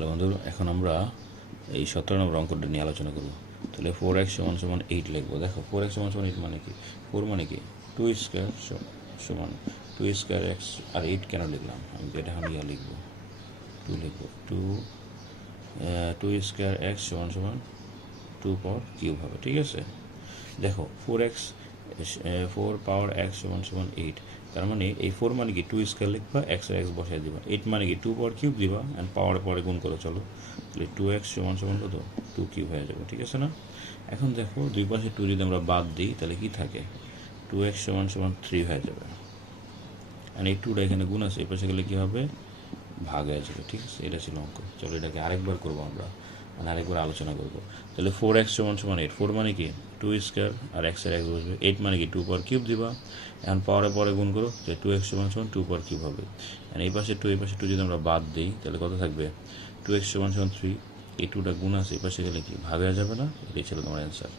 Hello বন্ধু, এখন আমরা এই 17 নম্বর অঙ্কটা নিয়ে আলোচনা করব। তাহলে 4x সমান সমান 8 লিখবো। দেখো 4x সমান সমান 8 মানে কি? 4 মানে কি 2 স্কোয়ার সমান 2 স্কোয়ার এক্স। আর 8 কেন লিখলাম? আমি তো এটা এখন লিখবো 2 লিখবো 2 স্কোয়ার এক্স সমান সমান 2 পাওয়ার কিউব হবে। ঠিক আছে, দেখো 4x 4 পাওয়ার এক্স সমান সমান 8। তার মানে এই 4 মানে কি 2 স্কোয়ার লিখবা, এক্স আর এক্স বসাই দিবা। 8 মানে কি 2 পাওয়ার কিউব দিবা, অ্যান্ড পাওয়ার পরে গুণ করো। চলো, তাহলে 2x সমান সমান কত? 2 কিউব হয়ে যাবে। ঠিক আছে না? এখন দেখো দুই পাশে 2 যদি আমরা বাদ দিই তাহলে কি থাকে? 2x সমান সমান 3 হয়ে যাবে। অ্যান্ড এই 2টা এখানে গুণ আছে, এই পাশে গেলে কী হবে? ভাগ হয়ে যাবে। ঠিক আছে, এটা ছিল অঙ্ক। চলো এটাকে আরেকবার করবো আমরা, মানে আরেকবার আলোচনা করবো। তাহলে 4x সমান সমান 8। 4 মানে কি 2 স্কোয়ার, আর এক্স এর এক্স বসবে। 8 মানে কি 2 পাওয়ার কিউব দিবা, এখন পাওয়ারে পরে গুণ করো, যে 2x সমান সমান 2 পাওয়ার কিউব হবে। অ্যান্ড এই পাশে 2 এই পাশে 2 যদি আমরা বাদ দিই তাহলে কত থাকবে? 2x সমান সমান 3। এই 2টা গুণ আছে, এই পাশে গেলে কি ভাগ হয়ে যাবে না? এটাই ছিল তোমার অ্যান্সার।